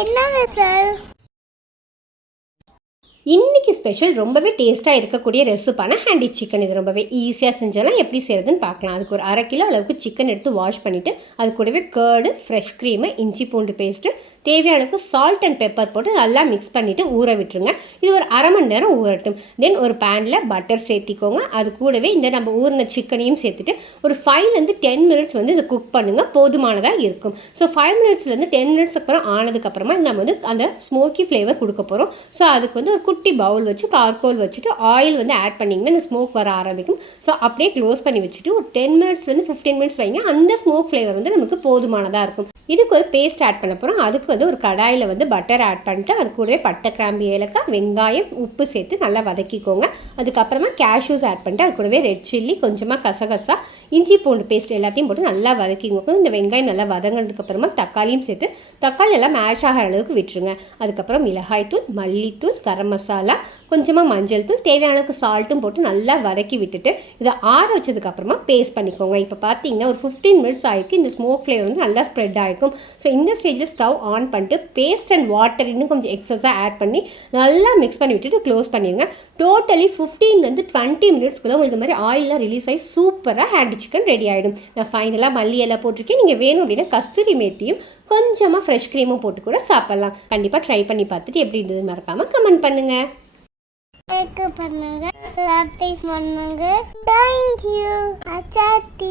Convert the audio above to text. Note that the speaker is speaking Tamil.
என்ன சார் இன்றைக்கி ஸ்பெஷல் ரொம்பவே டேஸ்ட்டாக இருக்கக்கூடிய ரெசிப்பான ஹேண்டி சிக்கன். இது ரொம்பவே ஈஸியாக செஞ்சாலும் எப்படி செய்கிறதுன்னு பார்க்கலாம். அதுக்கு ஒரு 1/2 கிலோ அளவுக்கு சிக்கன் எடுத்து வாஷ் பண்ணிவிட்டு அது கூடவே கர்டு, ஃப்ரெஷ் க்ரீமு, இஞ்சி பூண்டு பேஸ்ட்டு, தேவையான அளவுக்கு சால்ட் அண்ட் பெப்பர் போட்டு நல்லா மிக்ஸ் பண்ணிவிட்டு ஊற விட்டுருங்க. இது ஒரு 1/2 மணி நேரம் ஊறட்டும். தென் ஒரு பேனில் பட்டர் சேர்த்திக்கோங்க. அது கூடவே இந்த நம்ம ஊறின சிக்கனையும் சேர்த்துட்டு ஒரு 5 to 10 மினிட்ஸ் வந்து இதை குக் பண்ணுங்கள். போதுமானதாக இருக்கும். ஸோ 5 மினிட்ஸ்லேருந்து 10 மினிட்ஸ் அப்புறம் ஆனதுக்கப்புறமா நம்ம வந்து அந்த ஸ்மோக்கி ஃப்ளேவர் கொடுக்க போகிறோம். ஸோ அதுக்கு வந்து ஒரு குட்டி பவுல் வச்சு கார்கோல் வச்சுட்டு ஆயில் வந்து ஆட் பண்ணிங்கன்னா இந்த ஸ்மோக் வர ஆரம்பிக்கும். ஸோ அப்படியே க்ளோஸ் பண்ணி வச்சுட்டு ஒரு 10 மினிட்ஸ்லேருந்து 15 மினிட்ஸ் வைங்க. அந்த ஸ்மோக் ஃப்ளேவர் வந்து நமக்கு போதுமானதாக இருக்கும். இதுக்கு ஒரு பேஸ்ட் ஆட் பண்ண போகிறோம். அதுக்கு வந்து ஒரு கடாயில் வந்து பட்டர் ஆட் பண்ணிட்டு அது கூடவே பட்டை, கிராம்பு, ஏலக்காய், வெங்காயம், உப்பு சேர்த்து நல்லா வதக்கிக்கோங்க. அதுக்கப்புறமா கேஷ்யூஸ் ஆட் பண்ணிட்டு அது கூடவே ரெட் சில்லி, கொஞ்சமாக கசகசா, இஞ்சி பூண்டு பேஸ்ட் எல்லாத்தையும் போட்டு நல்லா வதக்கிக்கோங்க. இந்த வெங்காயம் நல்லா வதங்கினதுக்கப்புறமா தக்காளியும் சேர்த்து தக்காளி எல்லாம் மேஷ் ஆகிற அளவுக்கு விட்டுருங்க. அதுக்கப்புறம் மிளகாய்த்தூள், மல்லித்தூள், கரம் மசாலா, கொஞ்சமாக மஞ்சள் தூள், தேவையான அளவுக்கு சால்ட்டும் போட்டு நல்லா வதக்கி விட்டுட்டு இதை ஆற வச்சதுக்கப்புறமா பேஸ்ட் பண்ணிக்கோங்க. இப்போ பார்த்தீங்கன்னா ஒரு 15 மினிட்ஸ் ஆகிருக்கு. இந்த ஸ்மோக் ஃப்ளேவர் வந்து நல்லா ஸ்ப்ரெட் ஆகிருக்கும். ஸோ இந்த ஸ்டேஜில் ஸ்டவ் ஆன் பண்ணிட்டு பேஸ்ட் அண்ட் வாட்டர் இன்னும் கொஞ்சம் எக்ஸஸாக ஆட் பண்ணி நல்லா மிக்ஸ் பண்ணி விட்டுட்டு க்ளோஸ் பண்ணிடுங்க. டோட்டலி 15 to 20 மினிட்ஸ்க்குள்ளே உங்களுக்கு மாதிரி ஆயிலெலாம் ரிலீஸ் ஆகி சூப்பராக ஹேண்டி சிக்கன் ரெடி ஆகிடும். நான் ஃபைனலாக மல்லி எல்லாம் போட்டிருக்கேன். நீங்கள் வேணும் அப்படின்னா கஸ்தூரி மேத்தியும் கொஞ்சமாக ஃப்ரெஷ் க்ரீமும் போட்டு கூட சாப்பிட்லாம். கண்டிப்பாக ட்ரை பண்ணி பார்த்துட்டு எப்படி இருந்தது மறக்காமல் கமெண்ட் பண்ணுங்கள். பண்ணுங்க, தேங்க்யூ. அச்சாத்தி.